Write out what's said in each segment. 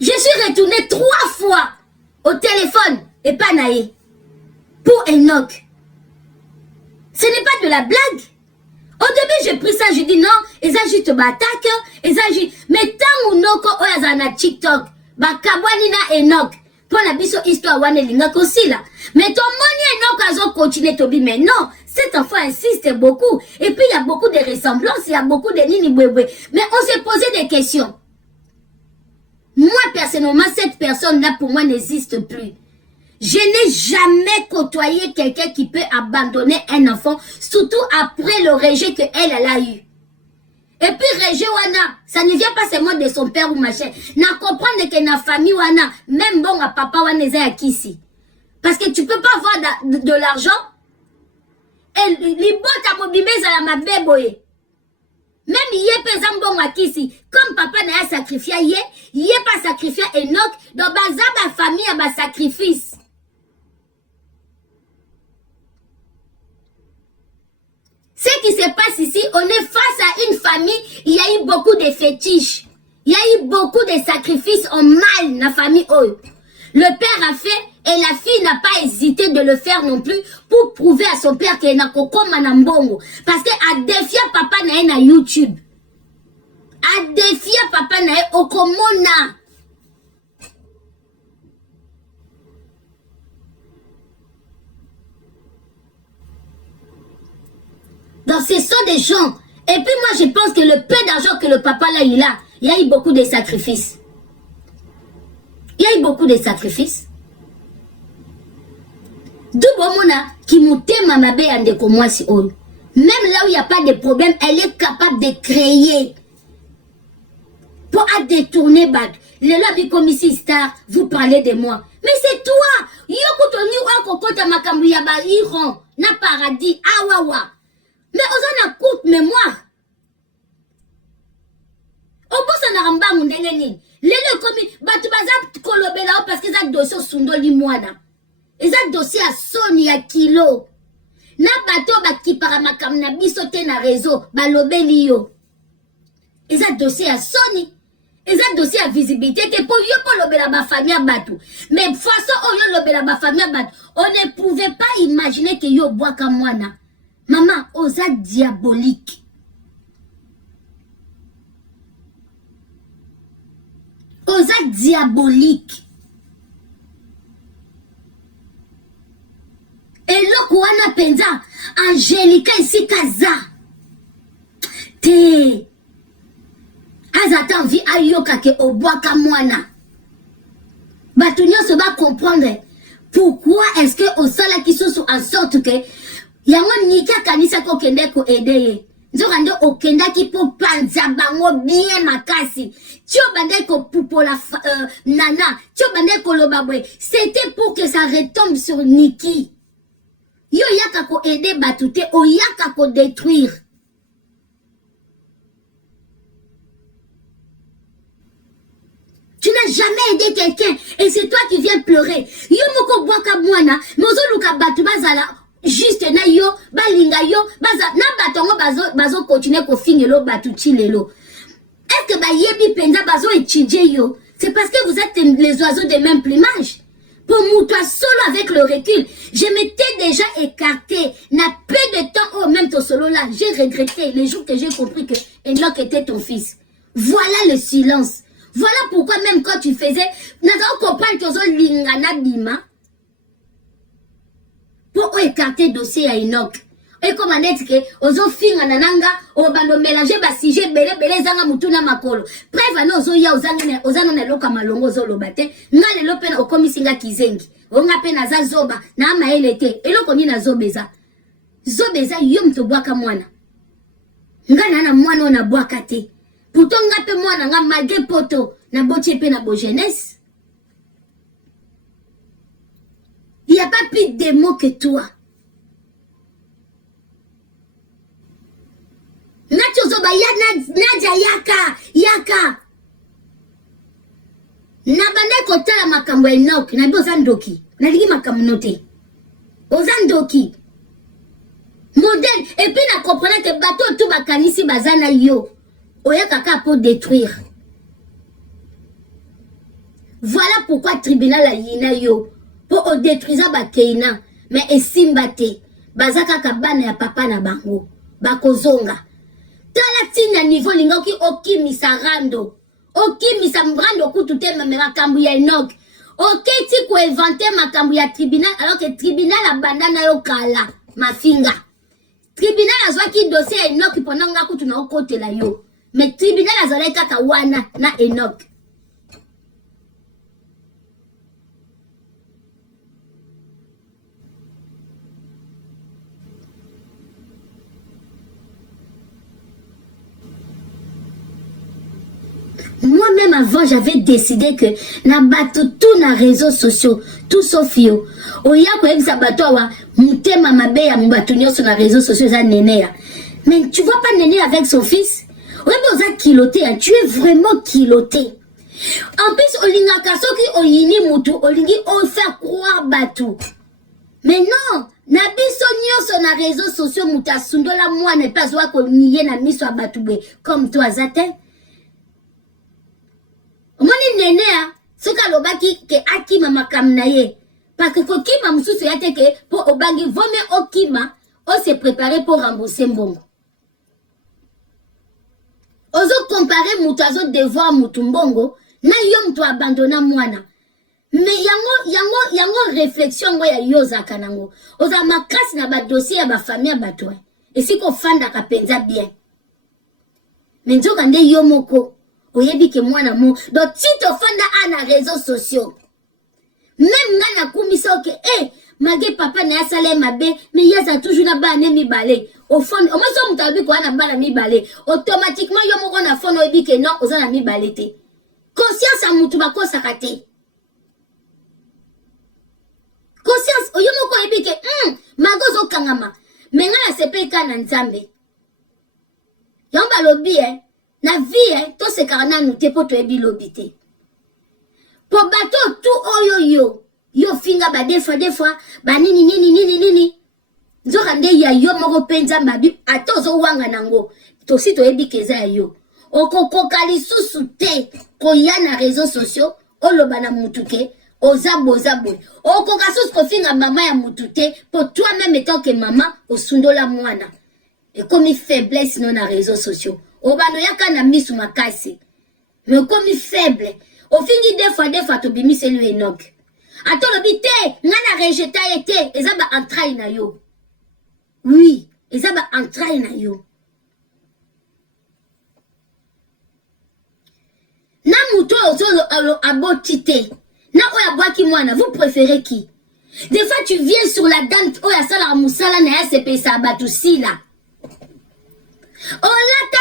Je suis retournée 3 fois au téléphone et pas naïe pour Enoch. Ce n'est pas de la blague. Au début, j'ai pris ça, je dis non, ils ont juste attaque, ils ont juste... Mais tant ou non, quand ils ont un TikTok, bah, kabwani na Enoch, pour la biso histoire, wane lingak aussi là. Mais ton moni Enoch a continué to mais non, cet enfant insiste beaucoup. Et puis, il y a beaucoup de ressemblances, il y a beaucoup de nini bouéboué. Mais on s'est posé des questions. Moi, personnellement, cette personne-là, pour moi, n'existe plus. Je n'ai jamais côtoyé quelqu'un qui peut abandonner un enfant, surtout après le rejet qu'elle a eu. Et puis, rejet, wana, ça ne vient pas seulement de son père ou machin. Na comprendre que na famille, wana, même bon à papa, wana, est à ici. Parce que tu peux pas avoir de l'argent. Et l'ibota mobimé, ça la mabéboye. Même yé pesant bon à ici. Comme papa n'a pas sacrifié yé pas sacrifié Enoch. Donc, baza, ma famille a ma sacrifice. Ce qui se passe ici, on est face à une famille, il y a eu beaucoup de fétiches. Il y a eu beaucoup de sacrifices en mal dans la famille. Le père a fait et la fille n'a pas hésité de le faire non plus pour prouver à son père qu'il n'a qu'au manambongo. Parce qu'à défier papa n'a YouTube. À défier papa n'a au komona. Donc ce sont des gens. Et puis moi je pense que le peu d'argent que le papa là il y a eu beaucoup de sacrifices. Il y a eu beaucoup de sacrifices. D'où Bomona qui m'outait ma mabé ande comme moi si on. Même là où il n'y a pas de problème, elle est capable de créer. Pour détourner bag. Le lobby comme ici star, vous parlez de moi. Mais c'est toi. Yoko toni wa kokota makambu ya ba iron na paradis awawa. Mais on a une courte mémoire. Au bout, ça n'a pas de ndenge. Les commis, batu baza kolobela parce qu'ils ont dossier sundo limwana. Ils ont dossier à Sony à kilo. Na bato ba ki paramakam na bisote na réseau, ba lobeli yo. Ils ont dossier à Sony. Ils ont dossier à visibilité que pour yo pour lobela ba famille batu. Mais façon on yo lobela ba famille batu, on ne pouvait pas imaginer que yo bois comme moi na. Maman, osa diabolique. Osa diabolique. Et l'autre, on a penza, Angélica ici, Kaza. Te. Azata envie ayoka ke oboa kamwana. Batunyo se va comprendre pourquoi est-ce que au sala qui sont en sorte que yango nika kanisa ko kende ko aider. Nzorande okenda ki po panza bango bien makasi. Tio bande ko pupola nana, tio bande ko lobabwe. C'était pour que ça retombe sur Niki. Yo yaka ko aider batute, o yaka ko détruire. Tu n'as jamais aidé quelqu'un et c'est toi qui viens pleurer. Yo moko boaka mwana, mozo luka batu bazala juste na yo, balinga yo, baza na batongo bazo continuer ko fingelo batu chilelo. Est-ce que ba yebi penza bazo étudier yo? C'est parce que vous êtes les oiseaux de même plumage. Pour moi, solo avec le recul, je m'étais déjà écarté. N'a peu de temps, oh même ton solo là, j'ai regretté les jours que j'ai compris que Enoch était ton fils. Voilà le silence. Voilà pourquoi même quand tu faisais, nous avons compris que vous lingana bima pour écarter le dossier à Enoch. Et comme on dit que ozo finga nananga o bando mélanger ba sujet belé zanga mutuna makolo. Preuve na ozo ya ozana na loka malongo zo lobate. Ngale lopena o komisinga kizengi. Onga pena za zoba na maelete. Eloko ni na zobeza. Zobeza yom to bwaka mwana. Ngana na mwana na bwaka te. Pourtant ngape mwana nga malgré poto na botie pe na bo jeunesse. Il n'y a pas plus de mots que toi. Nacho zoba ya naja yaka. Nabane kotala makambo Enoch na bozandoki. Na ligi makambo note. Ozandoki. Modèle et puis na comprendre que bateau tout bakanisi bazana yo. Oya kaka pour détruire. Voilà pourquoi tribunal a yina yo. Pour détruire Bakeina. Mais esimbate. Bazaka kabane ya papa na bango. Bakozonga. Tala tina niveau lingoki okimisa rando. Okimisa mbrando kutute mamera kambu ya Enoch. Oketi ko inventer makambu ya tribunal alors que tribunal a bandana yo kala. Mafinga. Tribunal azwaki dossier ya Enoch pendant nga kutu na okote la yo. Mais tribunal azalaki kaka wana na Enoch. Moi-même avant, j'avais décidé que na bato tout na réseaux sociaux, tout sauf yo. Oya ko ebisa bato wa mutema mabe ya mbato nyonso na réseaux sociaux za Néné ya. Mais tu vois pas Néné avec son fils? Oya boza kiloté, hein? Tu es vraiment kiloté. En plus olinga kasoki oyini mutu olingi o faire croire bato. Mais non, na biso nyonso na réseaux sociaux muta sundola moi ne pas wa ko niye na miso batube comme toi zate. Moni Néné soka lobaki ke akima makam na ye parce que kokima mususu yate ke pour obangi vome okima o se préparer pour rembourser mbongo. Ozo comparer mutu azo devoir mutu mbongo na yo mutu abandona mwana. Mais yango réflexion ngo ya yoza kanango. Oza makasi na ba dossier ya ba famille ya bato. Et si ko fanda ka penza bien. Mais nzoka nde yo moko. Oyebi ke mwana mo. Donc si to fanda ana réseaux sociaux. Même nga na kumisa ke mage papa na yasale mabe mais yaza toujours na ba ne mi balé. Au fond o maso mutabi ko ana bala mi balé. Automatiquement yo moko na fond oyebi ke non oza na mi balé te. Conscience a mutu bakosa kate. Conscience oyo moko oyebi ke magozo kangama. Mais nga na sepe kana nzambe. Yamba lobi na vie to se karana nute po to ebi lobité. Po bato tout yo finga ba des fois ba nini nzoka nde ya yo moko penza mabi atozo wanga nango to si to ebi keza yo okokoka lisusu te ko ya na réseaux sociaux oloba na mutuke ozabo okoka susu ko finga mama ya mutute pour toi même étant que maman osundola mwana et comme faiblesse non na réseaux sociaux. Obano yaka na misu makasi. Mais comme faible. Au fingi des fois to bimi c'est lui Enoch. Ato le bité, ngana rejeta ete, ezaba entraille na yo. Oui, ezaba entraille na yo. Na muto ozo abotite. Na oya boaki mwana, vous préférez qui? Des fois tu viens sur la dame oya sala musala na ya sepe sa batu sila. Oh là ta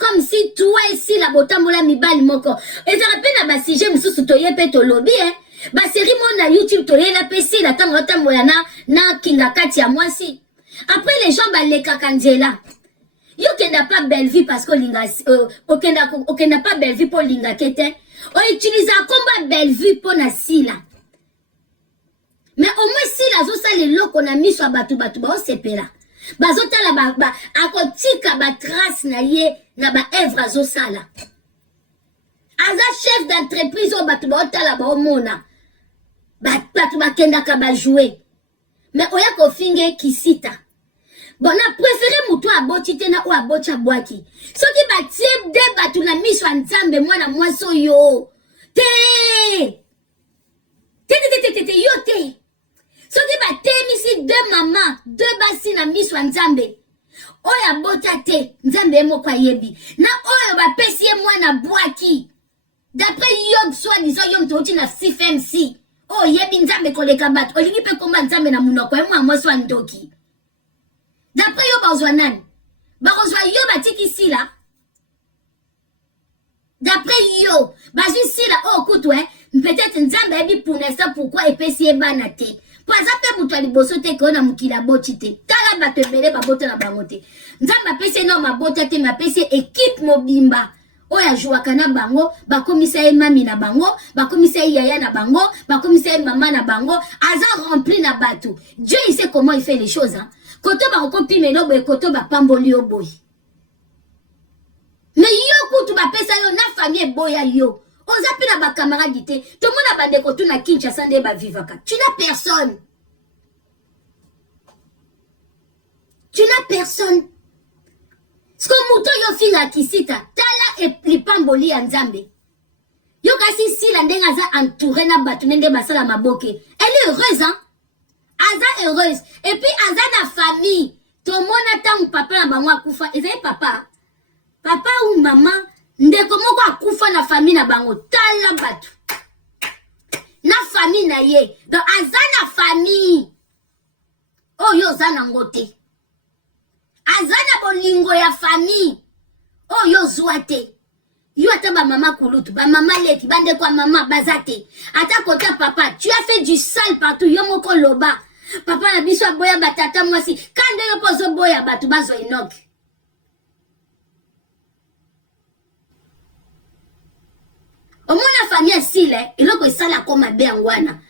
comme si toi ici la botambola mibali moko. Et ça rappelle na ba sujet mususu to yepe to lobby ba série mon na YouTube to yela pesi la tango tambola na kinga kati ya mwasi. Après les gens ba le kakanjela. Yo kenda pas belle vie parce que linga okenda pas belle vie pour linga kete. O utilise combat belle vie pour na sila. Mais au moins si la zo sa le loko na miso batu ba o sepela. Bazotala ba akotika ba trace na ye na ba œuvre azosala. Aza chef d'entreprise o batu ba otala ba omona. Batu ba kenda ka ba jouer. Mais oya ko finge kisita. Bon na préféré muto abotite na o abocha bwaki. Soki ba tie de batu na miso nzambe mwana mwaso yo. Te yo te. Soki ba temisi deux mamans, deux basi na miso nzambe. Oya bota te, nzambe moko yebi. Na oya ba pesi mwana bwaki. D'après Yob soi-disant Yob toti na CFMC. Oh yebi nzambe koleka bat. Olingi pe komba nzambe na munoko e mwa moswa ndoki. D'après Yob bazwanan. Ba kozwa Yob atiki sila. D'après Yob, bazu sila oh kutwe, peut-être nzambe ebi pour l'instant pourquoi epesi e banate. Pour exemple, mutu aliboso te ko na mukila boti te. Tala bato ebele babote na bango te. Nzamba pese no mabota te mapese équipe mobimba. Oya jouaka na bango, bakomisa ye mami na bango, bakomisa ye yaya na bango, bakomisa ye mama na bango, aza rempli na bato. Dieu il sait comment il fait les choses hein. Koto ba kopi meno boy koto ba pamboli yo boy. Mais yo kutu ba pesa yo na famille boya yo. Oza pe na ba camarade te. Tout le monde a bandé ko tu na Kinshasa nde ba vivaka. Tu n'as personne. Tu n'as personne. Ce que mouton yo finga kisita. Tala e lipamboli ya Nzambe. Yo kasi si la ndenga za entouré na batu nende basala maboke. Elle est heureuse, hein? Aza heureuse. Et puis Aza na famille. Tout le monde attend papa na bango akufa. Ezali papa. Papa ou maman. Ndeko moko akufa na famille na bango. Tala batu. Na famille na ye. Donc Aza na famille. Oh yo za na ngote. Aza na bolingo ya famille. Oh yo zouate. Yo ata ba mama kulutu, ba mama leki, bande kwa mama bazate. Ata kota papa, tu as fait du sale partout, yo moko loba. Papa na biso boya batata mwasi, kande yo pozo boya batu bazo Enoch. Omona famille sile, eloko esala ko mabe angwana.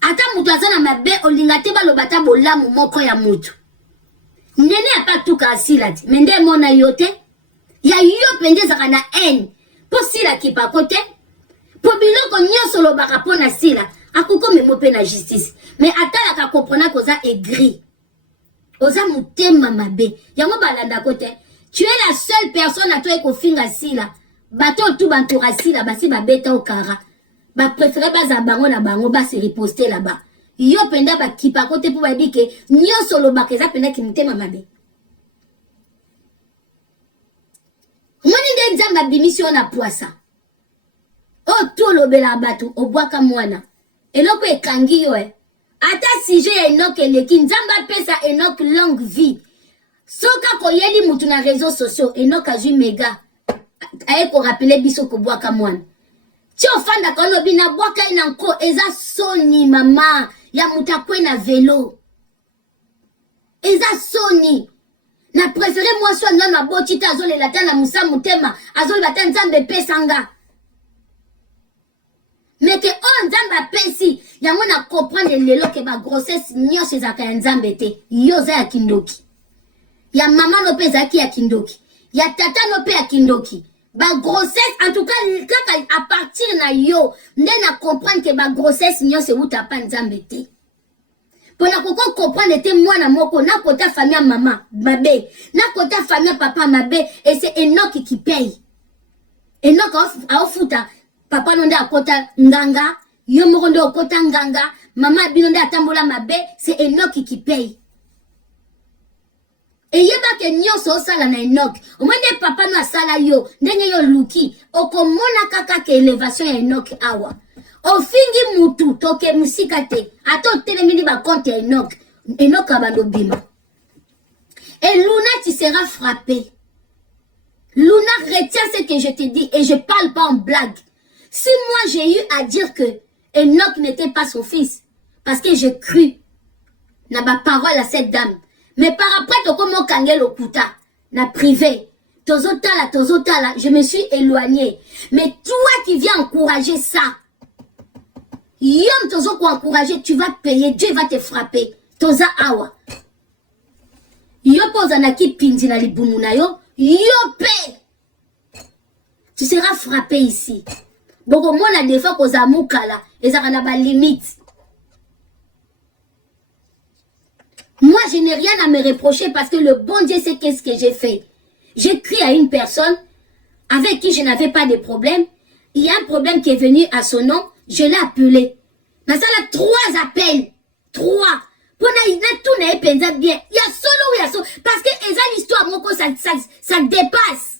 Ata mutu azana mabe olingate ba lobata bolamu moko ya mutu. Nene apatuka asila ti, mende mona yote. Ya yo pende zaka na haine. Po sila ki pa kote. Po biloko nyonso lobaka po na sila. Akuko memo pe na justice. Mais atala ka comprendre koza aigri. Oza mutema mabe. Yango balanda kote. Tu es la seule personne à toi ko finga sila. Bato tout bantura sila basi ba beta okara. Ba préférer baza bango na bango ba se riposter là-bas. Yo penda ba ki pa kote po ba bike nyonso lobaka eza penda ki mutema mabe. Mwani nde Nzamba bimisio na poisa. O to lobela batu, obwaka mwana. Eloko ekangi yo Ata si j'ai Enoch eleki, Nzamba pesa Enoch longue vie. Soka koyeli mutu na réseaux sociaux, Enoch a ju méga. Aye ko rappeler biso ko bwaka mwana. Ti ofanda ko lobi na bwaka ina nko eza soni mama ya mutakwe na vélo. Eza soni. Na préféré moi soit non na botita azole la tana musa mutema azole bata Nzambe pesanga. Mais que on Nzamba pesi yango na comprendre lelo ke ba grossesse nyonso ezaka ya Nzambe te. Yo za ya kindoki. Ya mama no pesa ki ya kindoki. Ya tata no pe ya kindoki. Ba grossesse en tout cas kaka à partir na yo nde na comprendre que ba grossesse nyonso uta pa Nzambe te. Pona koko comprendre te mwana moko na kota famille maman mabe na kota famille papa mabe et c'est Enoch qui paye. Enoch a futa papa nonde akota nganga yo moko nde akota nganga mama binonde atambola mabe c'est Enoch qui paye. Et yeba ke nyonso sala na Enoch omwende papa no asala yo ndenge yo luki okomona kaka ke élévation ya Enoch awa. Ofingi mutu toke musika te ato telemini ba compte Enoch Enoch abando bima. Et Luna tu seras frappé. Luna retiens ce que je te dis et je parle pas en blague. Si moi j'ai eu à dire que Enoch n'était pas son fils parce que j'ai cru na ba parole à cette dame. Mais par après to komo kangel okuta na privé. Tozotala, je me suis éloigné. Mais toi qui viens encourager ça. Yom tozo ko encourager, tu vas payer, Dieu va te frapper. Toza awa. Yo poza na ki pindi na libumu na yo, yo pe. Tu seras frappé ici. Boko mona defa koza mukala, ezaka na ba limite. Moi, je n'ai rien à me reprocher parce que le bon Dieu sait qu'est-ce que j'ai fait. J'ai crié à une personne avec qui je n'avais pas de problème. Il y a un problème qui est venu à son nom. Je l'ai appelé. Mais ça a 3 appels. 3. Pour tout n'est pas bien. Il y a solo ou il y a solo. Parce que l'histoire, ça dépasse.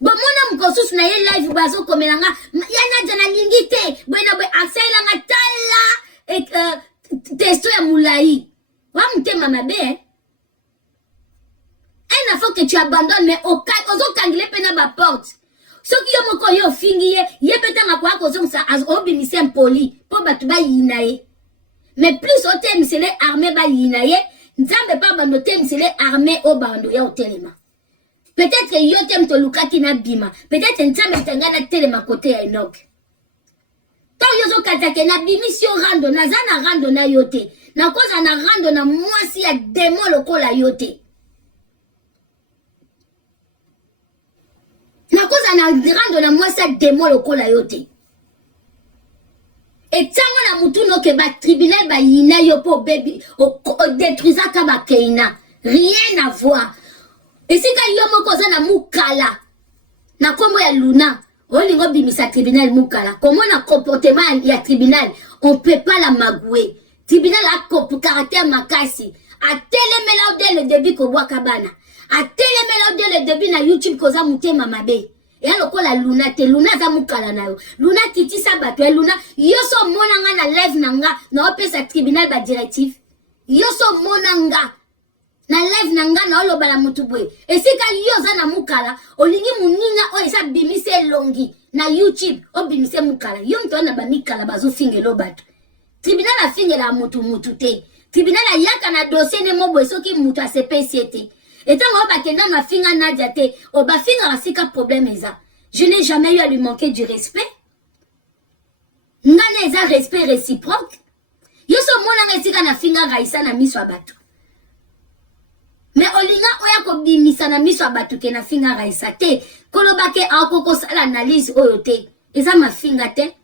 Bon, mon homme, quand na ye live, bazo komelanga, yana jana lingite. Bueno, aksaila nga tala, testo ya moulaï. Wa mutema mabe, hein. Un fois que tu abandonnes, mais au cas, ozo kangile pena ba porte. Ce qui est mon coyo fingi, ye peut-être ma quoi cause ça, as obéissé poli, pour batuba yinaye. Mais plus au thème, c'est les armées ba yinaye, n'zambe pas bando thème, c'est les armées au bando ya au telema. Peut-être que yo thème to lukaki na bima, peut-être n'zambe tengana telema côté ya Enoch. Tant yozo katake na bimission rando, na zana rando na yote, na cause na rando na mwasi ya démon lokola yote. Na cause na rendre na moi ça démon lokola yote. Et tango na mutu no ke ba tribunal ba yina yo po baby o détruisa ka ba keina. Rien à voir. Et si ka yo moko za na mukala na komo ya Luna, olingo bimisa tribunal mukala. Comment na comportement ya tribunal, on peut pas la magouer. Tribunal a caractère makasi. A telemela dès le début ko boa kabana. A telemela dès le début na YouTube koza mutema mabe. Et alors la Luna te Luna za mukala na yo. Luna kiti sa bato e Luna yoso monanga na live nanga na opesa tribunal ba directif. Yoso monanga na live nanga na oloba la mutubwe. Et si ka yoza na mukala olingi muninga o esa bimise longi na YouTube o bimise mukala. Yo mto na ba mikala bazo fingelo bato. Tribunal a fingela mutu te. Tribunal a yaka na dossier ne mobwe soki mutu a CPCT. Et tant que je ma finga Nadia te, o ba finga rasika problème eza. Je n'ai jamais eu à lui manquer du respect. Ngane eza respect réciproque. Yo so mona ngesika na finga raisa na miso abatu. Mais olinga oya ko bimisa na miso abatu ke na finga raisa te. Kolobake akoko sala analyse oyo te. Eza ma finga te.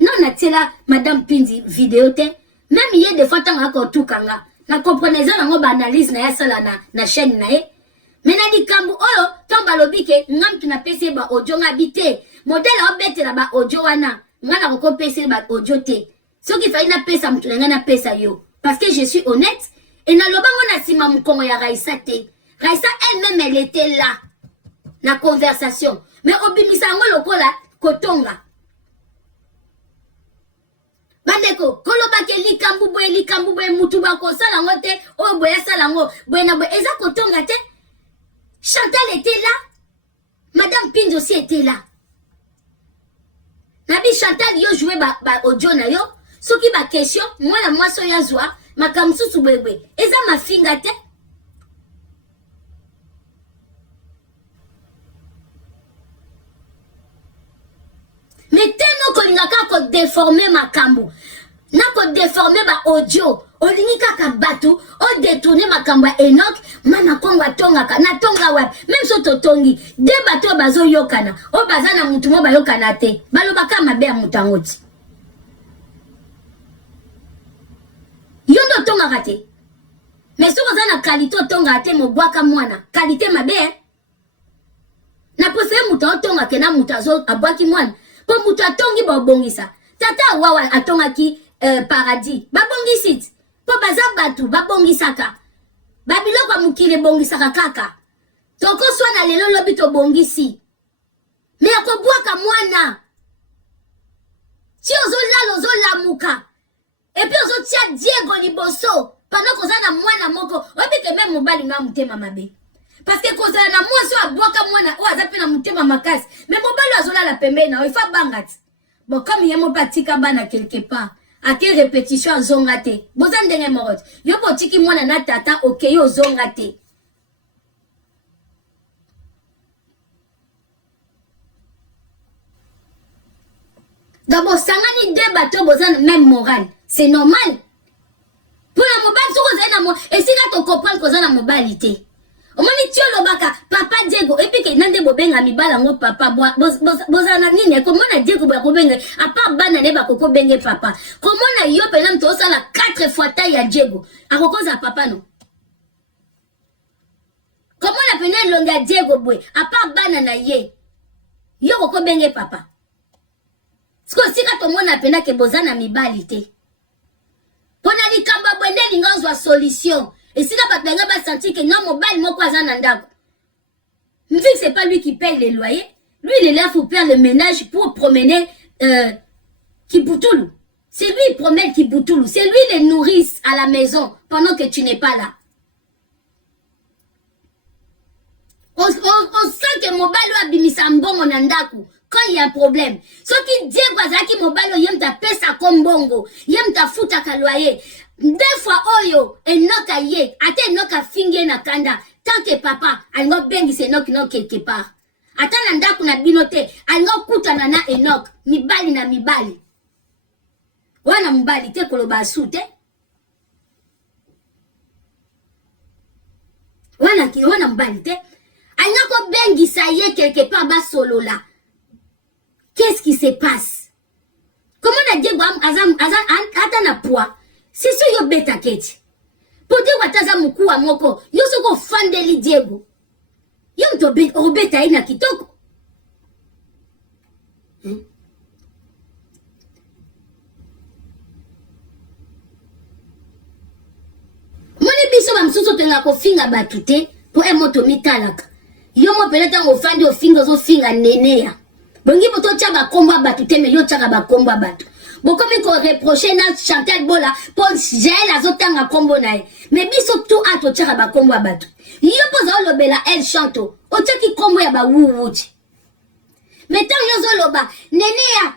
Non na tela madame Pinzi vidéo te. Même hier des fois tanga ko tukanga. Na comprenez ça na ba analyse na ya sala na chaîne na e. Mais na di kambu oyo tomba lobike ngam tuna pese ba audio ngabite modèle obete la ba audio wana ngana ko pese ba audio te so ki fa ina pesa mtu ngana pesa yo parce que je suis honnête et na lobango na sima mkongo ya Raissa te. Raissa elle-même elle était là na conversation mais obimisa ngo lokola kotonga bandeko kolobake likambu boye mutu ba ko sala ngote o boya sala ngo boye na boye eza kotonga te. Chantal était là. Madame Pins aussi était là. Nabi Chantal yo joué ba audio na yo. Soki ba question, moi la moi so ya zwa, makamsusu bwebwe. Eza ma finga te. Mais tellement ko lingaka ko déformer makambo. Na ko déformer ba audio. Olingi kaka batu, o détourner makambo Enoch, mana kongo tongaka, na tonga web, même so totongi, de bato bazo yokana, o bazana mutu mo ba yokana te, balobaka mabe ya mutangoti. Yondo tonga kate. Mais so bazana qualité tonga te mo bwaka mwana, qualité mabe. Na pose mutu tonga ke na mutazo abwaki mwana, po mutu atongi ba bongisa. Tata wawa atonga ki paradis, ba bongisit. Po baza batu babongisaka babiloko mukile bongisaka kaka toko swana lelo lobi to bongisi me akobwaka mwana ti ozolala ozolamuka epi ozotia Diego liboso pendant kozala na mwana moko obike même mobali nga mutema mabe parce que kozala na mwasi abwaka mwana o aza pe na mutema makasi mais mobali azolala pembeni na ifa bangati bon comme yemo patika bana quelque part à quelle répétition zongate bozan ndenge morot yo botiki mwana na tata okay yo zongate d'abord sangani deux bateaux bozan même moral c'est normal pour la mobile soko zena mo et si là to comprendre que zana mobilité omoni tio lobaka papa Diego et puis que nande bobenga mibala ngo papa bozana nini komona Diego ba kobenga a part bana ne ba koko benge papa komona yo pena mto sala 4 fois taille ya Diego akokoza papa no komona pena longa Diego boy a part bana na ye yo koko benge papa siko sika to mona pena ke bozana mibalite pona likamba bwende linganzwa solution. Et si la patronne va sentir que non, mon bail, mon cousin n'andako. Vu que c'est pas lui qui paye les loyers, lui il est là pour faire le ménage pour promener Kiboutoulou. C'est lui qui promène Kiboutoulou. C'est lui les nourrice à la maison pendant que tu n'es pas là. On sent que mon bail a bimisa mbongo nandaku. Quand il y a un problème, ce qui dit que mon bail yem ta pesa kombongo, yem ta futa ka loyer. Deux fois oyo enoka ye ate enoka finge na kanda tant que papa algo bengi se enoki no quelque part ata na ndaku na binote algo kutana na Enoch mibali na mibali wana mbali te koloba asute wana mbali te algo bengi sa ye quelque part ba solola Qu'est-ce qui se passe? Comment on a dit que na poids? C'est sûr yo beta keti. Pour dire wataza muku wa moko, yo soko fandeli Diego. Yo mto beta ina kitoko. Moni biso ba msuso tenga ko finga batute pour emoto mitalaka. Yo mo peleta ngo fandi o finga nenea. Bongi boto tchaba komba batute me yo tchaka ba komba batu. Bokomi ko reprocher na Chantal Bola pour gel azotanga kombo nae. Mais biso tout ato tchaka ba komba batu. Yo poza lobela el chanto. O tchaki kombo ya ba wuwuchi. Mais tant yo zo loba nenea